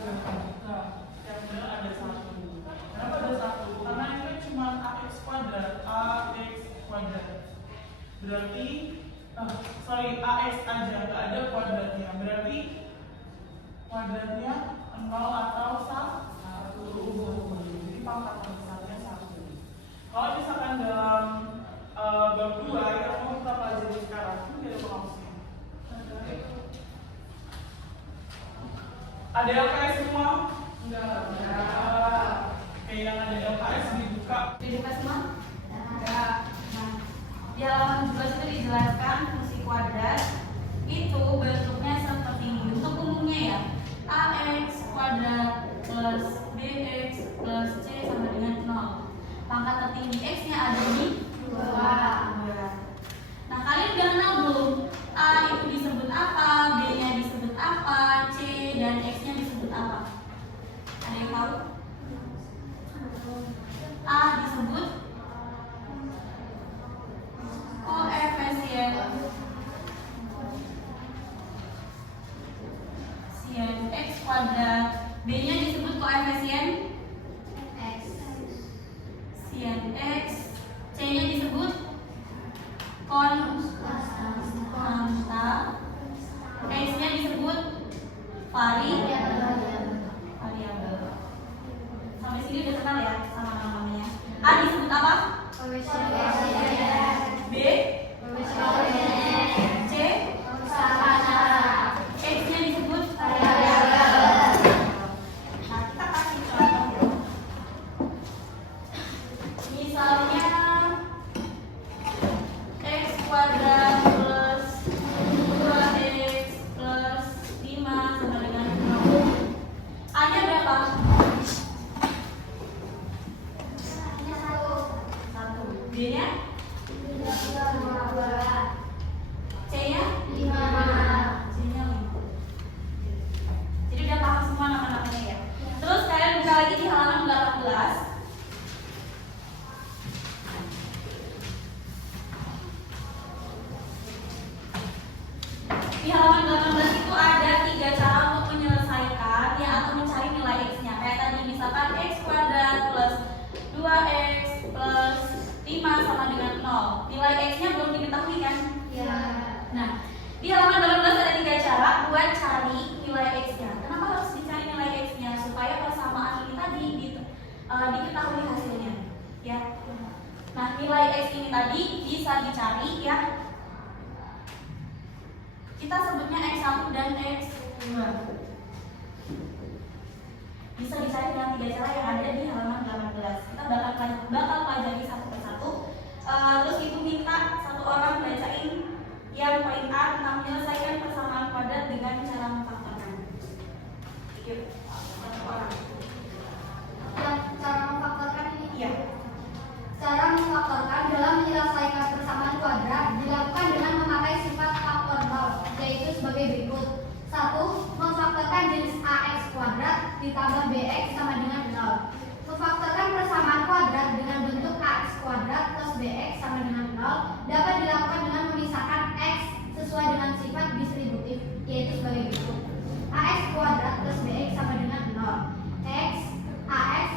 Nah, yang benar ada satu. Kenapa ada satu? Karena ini kan cuma ax kuadrat, berarti ax aja, nggak ada kuadratnya. Berarti kuadratnya 0 atau 1. Jadi pangkat besarnya 1. Kalau misalkan dalam bab 2 yang mau kita pelajari sekarang, ini ada pengawasannya. Ada LKS semua? Enggak. Oke, yang ada LKS dibuka. Dibuka semua? Ada. Nah, di halaman 12 itu dijelaskan fungsi kuadrat itu bentuknya seperti ini. Bentuk umumnya ya, ax kuadrat plus bx plus c sama dengan 0. Pangkat tertinggi x-nya ada di 2. Nah, kalian udah kenal belum? A itu disebut apa, B-nya disebut apa, C dan X-nya disebut apa? Ada yang tahu? A disebut koefisien X kuadrat, B-nya disebut koefisien X, C-nya disebut konstanta, X-nya disebut variabel. Sampai sini udah kenal ya sama namanya. A disebut apa? B, C, X-nya disebut variabel. Nah, kita kasih contoh. Misalnya x kuadrat plus 2x plus 5 sama dengan 0. A-nya berapa? 1. B-nya? 2. C-nya? 5. C-nya 5. Jadi udah paham semua nama-namanya ya. Terus kalian buka lagi di halaman 18. Di halaman 18 itu ada 3 cara untuk menyelesaikan ya atau mencari nilai x-nya. Kayak tadi misalkan x kuadrat plus 2x plus 5 sama dengan 0. Nilai x-nya belum diketahui kan? Iya. Nah, di halaman 18 ada 3 cara buat cari nilai x-nya. Kenapa harus dicari nilai x-nya? Supaya persamaan ini tadi diketahui hasilnya. Ya. Nah, nilai x ini tadi bisa dicari ya. Kita sebutnya x1 dan x2. Bisa dicari dengan 3 cara yang ada di halaman 18. Kita bakal pelajari satu persatu. Terus ibu minta satu orang bacain yang poin A tentang menyelesaikan persamaan kuadrat dengan cara memfaktorkan. Yuk, satu orang. Cara memfaktorkan ini? Iya. Cara memfaktorkan dalam menyelesaikan persamaan kuadrat dilakukan dengan memakai sifat faktor nol, yaitu sebagai berikut. 1. Memfaktorkan jenis ax kuadrat ditambah bx sama dengan 0. Memfaktorkan persamaan kuadrat dengan bentuk ax kuadrat plus bx sama dengan 0 dapat dilakukan dengan memisahkan x sesuai dengan sifat distributif, yaitu sebagai berikut. Ax kuadrat plus bx sama dengan 0. Ax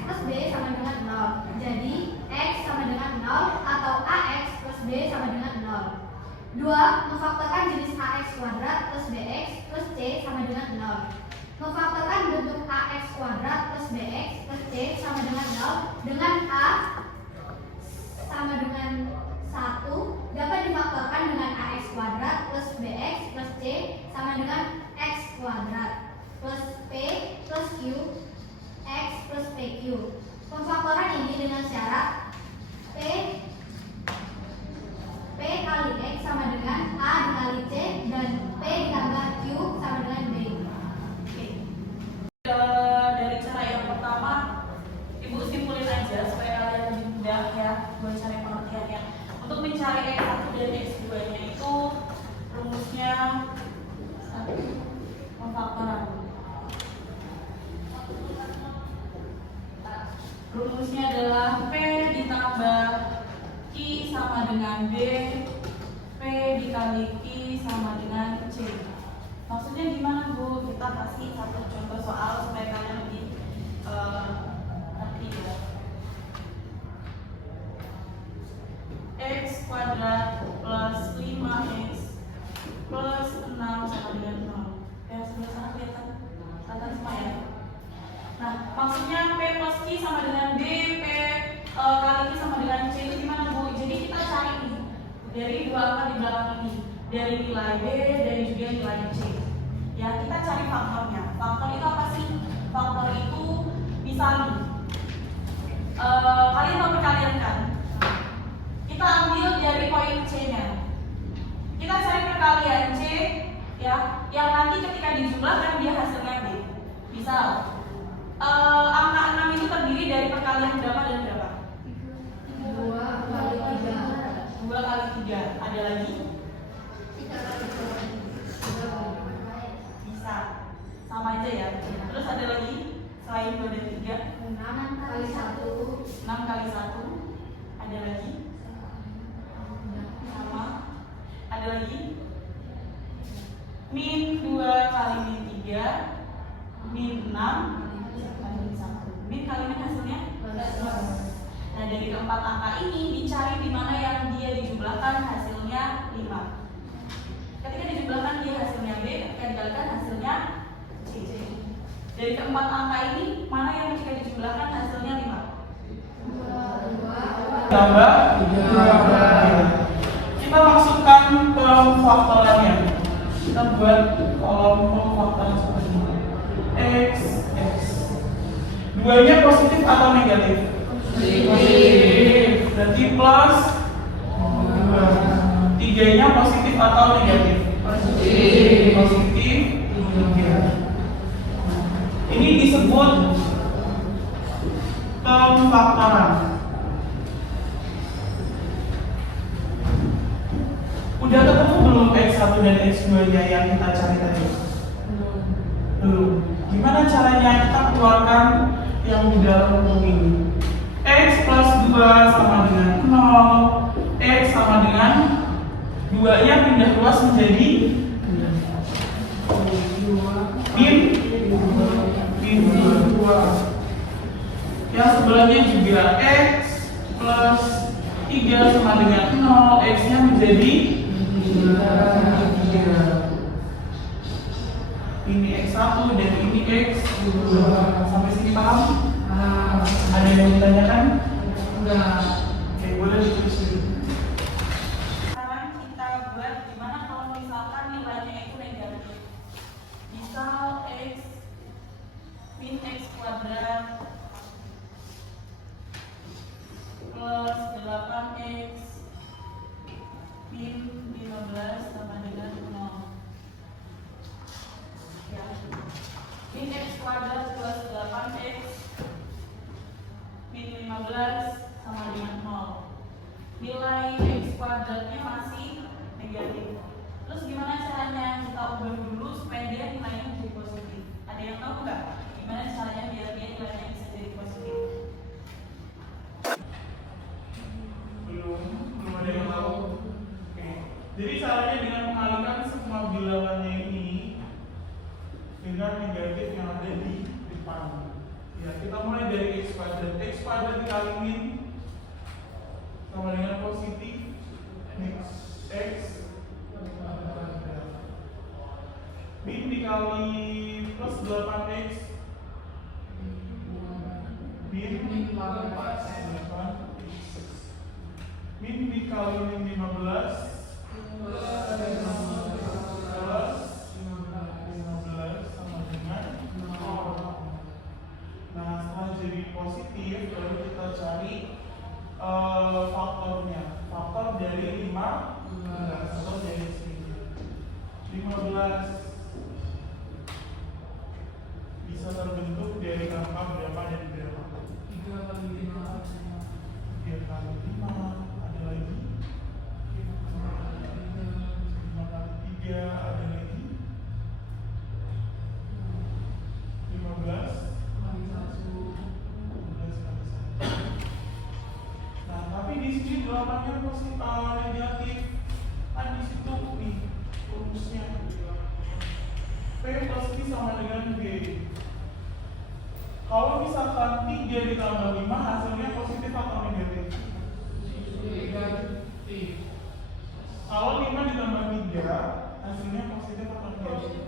plus b sama dengan 0. Jadi x sama dengan 0 atau ax plus b sama dengan 0. 2. Memfaktorkan jenis ax kuadrat plus bx plus c sama dengan 0. Memfaktorkan bentuk ax kuadrat plus bx plus c sama dengan 0 dengan a sama dengan 1 dapat difaktorkan dengan ax kuadrat plus bx plus c sama dengan x kuadrat plus p plus q x plus pq. Pemfaktoran ini dengan syarat P kali X sama dengan A dikali C dan P ditambah Q sama dengan B. Oke. Dari cara yang pertama, ibu simpulin aja supaya kalian lebih mudah ya buat cari pengertiannya. Untuk mencari x1 dan x2 nya itu rumusnya pemfaktoran. Rumusnya adalah P ditambah Q sama dengan B, P dikali Q sama dengan C. Maksudnya gimana Bu? Kita kasih satu contoh soal supaya Q sama dengan B, P kali Q sama dengan C itu gimana Bu? Jadi kita cari nih dari dua angka di belakang ini, dari nilai B dan juga nilai C. Ya kita cari faktornya. Faktor itu apa sih? Faktor itu misalnya kalian mau perkalian kan? Kita ambil dari poin C-nya. Kita cari perkalian C ya, yang nanti ketika dijumlahkan dia hasilnya B. Misal angka 6 itu terdiri dari perkalian berapa dan berapa? 2 kali 3. 2 kali 3. Ada lagi? 3 kali 2. Bisa. Sama aja ya. Terus ada lagi selain 2 dan 3? 6 kali 1. 6 kali 1. Ada lagi? Sama. Ada lagi? Min 2 kali min 3. Min 6 kali min 1. Min kali min hasilnya? Nah dari keempat angka ini dicari di mana yang dia dijumlahkan hasilnya 5. Ketika dijumlahkan dia hasilnya B, ketika dikalikan hasilnya C. Dari keempat angka ini mana yang jika dijumlahkan hasilnya 5? Tambah 3. Kita masukkan kolom faktorannya. Kita buat kolom faktoran seperti ini. X. Duanya positif atau negatif? Positif. Berarti plus 2. Tiganya positif atau negatif? Positif. Positif 3. Ini disebut pemfaktoran. Udah ketemu belum X1 dan X2 nya yang kita cari tadi? Belum. Gimana caranya kita keluarkan yang di dalam ruang ini? X plus 2 sama dengan 0. X sama dengan 2 nya pindah luas menjadi min 2. Yang sebelahnya juga X plus 3 sama dengan 0. X nya menjadi 3. Ini X1 dan ini X2. Sampai sini paham? Ada yang ditanyakan? Enggak. Oke, boleh ditulis dulu. Sekarang kita buat gimana kalau misalkan nilainya itu negatif. Misal X min X kuadrat plus 8X min 15 sama dengan 0. Ya. Min X kuadrat plus 8X min 15 sama dengan 0. Nilai X kuadratnya masih negatif. Terus gimana caranya kita ubah dulu supaya dia nilainya jadi positif? Ada yang tahu nggak? Gimana caranya biar dia nilainya bisa jadi positif? Belum ada yang tahu. Oke. Jadi caranya dengan mengalihkan semua bilangannya ini dengan negatif yang ada di depan. Ya, kita mulai dari X kuadrat. X kuadrat dikali min sama dengan positif X min dikali plus 8X min 8X min dikali min 15 sama dengan 0. Nah setelah jadi positif baru kita cari faktornya. Faktor dari 15 atau dari sini 15 bisa terbentuk dari angka berapa dan berapa? 3 kali 5 ada lagi 5 kali 3 ada lagi 15 kali 1. Nah tapi di sini 8-nya positif negatif. Kan di situ nih rumusnya P plus Q sama dengan G. Kalau misalkan 3 ditambah 5 hasilnya positif atau negatif? Negatif. Kalau 5 ditambah 3 hasilnya positif atau negatif?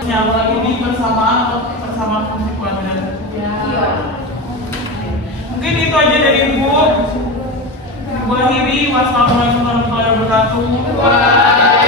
Nyambung lagi di persamaan fungsi kuadrat. Iya. Mungkin itu aja dari Ibu. Ibu akhiri. Wassalamualaikum warahmatullahi wabarakatuh.